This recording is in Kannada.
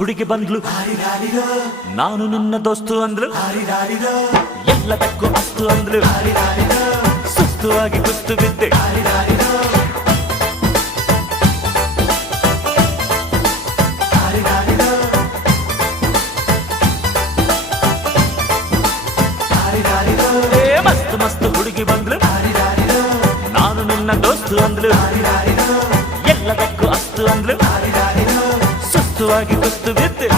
ಹುಡುಗಿ ಬಂದ್ಲು, ನಾನು ನಿನ್ನ ದೋಸ್ತು ಅಂದ್ಲು, ಎಲ್ಲದಕ್ಕೂ ಅಸ್ತು ಅಂದ್ಲು, ಸುಸ್ತುವಾಗಿ ಕುಸ್ತು ಬಿದ್ದೆ. ಮಸ್ತ್ ಮಸ್ತ್ ಹುಡುಗಿ ಬಂದ್ಲು, ನಾನು ನಿನ್ನ ದೋಸ್ತು ಅಂದ್ಲು, ಎಲ್ಲದಕ್ಕೂ ಅಸ್ತು ಅಂದ್ಲು, ಸುಸ್ತುವಾಗಿ ಕುಸ್ತು ಬಿದ್ದೆ.